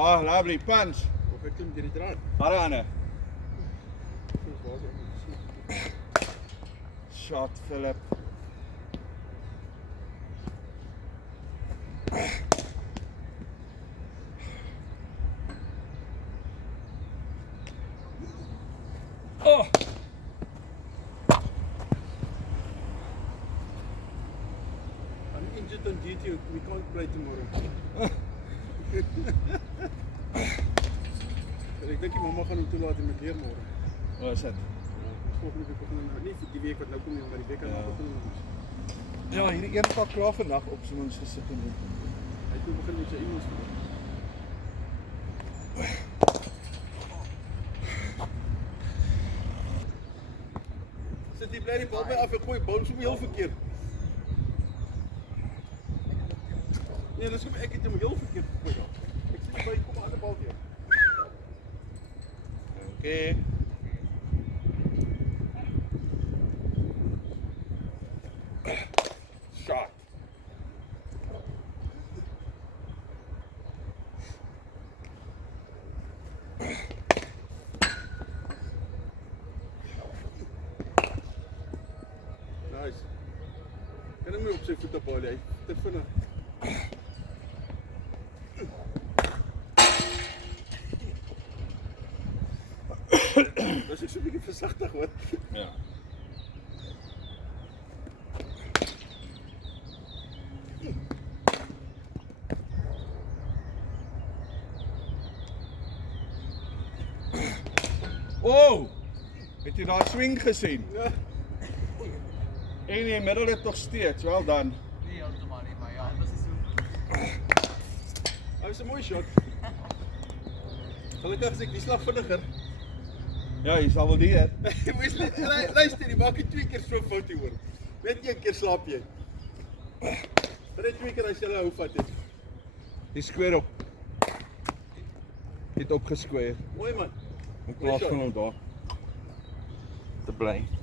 Oh, lovely punch. Of ek klim deur die draad. Arane. Soos waar is Shot, Philip. Oh! I'm injured on duty, we can't play tomorrow. Ek dink die mamma gaan hom toelaat en met leer môre. Wat is dit? Volgende week begin nou nie vir die week wat nou kom nie, maar die week daarna begin ons. Ja, hierdie een pak klaar vandag op so mens gesit en doen. Hy het begin met sy Engels vandag. Sit die bly die bal by af en gooi bounce hom heel verkeerd. Nee, dis kom ek het hom heel verkeerd gegooi daar. Ek sien by kom 'n ander bal weer. Okay. Shot. Nice. Kan hom nie op sy voete bal hy te vinnig. Dis ek so 'n bietjie versigtig hoor. Ja. Oh! Het jy daai swing gesien? Ja. En die middel het nog steeds, wel dan. Nee, heeltemal nie, maar ja, dit was nie so. Hy was 'n mooi shot. Gelukkig is ek die slag vinniger. Ja, jy sal wel die het. Luister, die maak jy 2 keer so fout hier hoor. Net 1 keer slaap jy. Net 2 keer as jy hou vat het. Die square op. Het opgesquare. Mooi man. In plaas van om daar te bly.